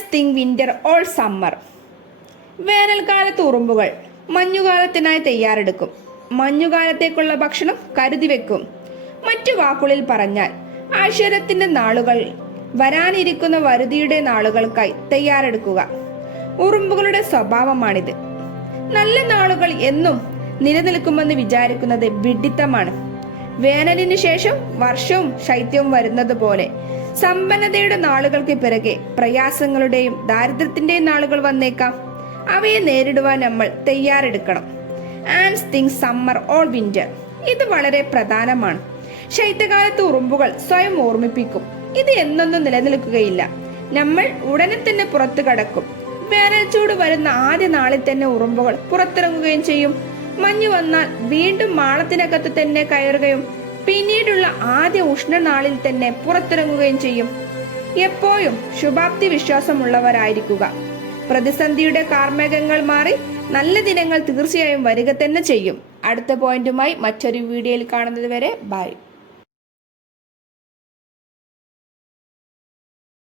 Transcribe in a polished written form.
ആൻഡ്സ് think winter all summer. വേനൽക്കാലത്ത് ഉറുമ്പുകൾ മഞ്ഞുകാലത്തിനായി തയ്യാറെടുക്കും. മഞ്ഞുകാലത്തേക്കുള്ള ഭക്ഷണം കരുതി വെക്കും. മറ്റു വാക്കുകളിൽ പറഞ്ഞാൽ ആശ്ചര്യത്തിന്റെ നാളുകൾ, വരാനിരിക്കുന്ന വരുതിയുടെ നാളുകൾക്കായി തയ്യാറെടുക്കുക. ഉറുമ്പുകളുടെ സ്വഭാവമാണിത്. നല്ല നാളുകൾ എന്നും നിലനിൽക്കുമെന്ന് വിചാരിക്കുന്നത് വിഡ്ഢിത്തമാണ്. വേനലിന് ശേഷം വർഷവും ശൈത്യവും വരുന്നത് പോലെ സമ്പന്നതയുടെ നാളുകൾക്ക് പിറകെ പ്രയാസങ്ങളുടെയും ദാരിദ്ര്യത്തിന്റെയും നാളുകൾ വന്നേക്കാം. അവയെ നേരിടുവാൻ നമ്മൾ തയ്യാറെടുക്കണം. ആൻഡ്സ് തിങ്ക് സമ്മർ ഓർ വിന്റർ. ഇത് വളരെ പ്രധാനമാണ്. ശൈത്യകാലത്ത് ഉറുമ്പുകൾ സ്വയം ഓർമ്മിപ്പിക്കും, ഇത് എന്നൊന്നും നിലനിൽക്കുകയില്ല. നമ്മൾ ഉടനെ തന്നെ പുറത്തു കടക്കും. വേനൽ ചൂട് വരുന്ന ആദ്യ നാളിൽ തന്നെ ഉറുമ്പുകൾ പുറത്തിറങ്ങുകയും ചെയ്യും. മഞ്ഞ് വന്നാൽ വീണ്ടും മാളത്തിനകത്ത് തന്നെ കയറുകയും പിന്നീടുള്ള ആദ്യ ഉഷ്ണനാളിൽ തന്നെ പുറത്തിറങ്ങുകയും ചെയ്യും. എപ്പോഴും ശുഭാപ്തി വിശ്വാസമുള്ളവരായിരിക്കുക. പ്രതിസന്ധിയുടെ കാർമേഘങ്ങൾ മാറി നല്ല ദിനങ്ങൾ തീർച്ചയായും വരിക തന്നെ ചെയ്യും. അടുത്ത പോയിന്റുമായി മറ്റൊരു വീഡിയോയിൽ കാണുന്നത് വരെ ബൈ.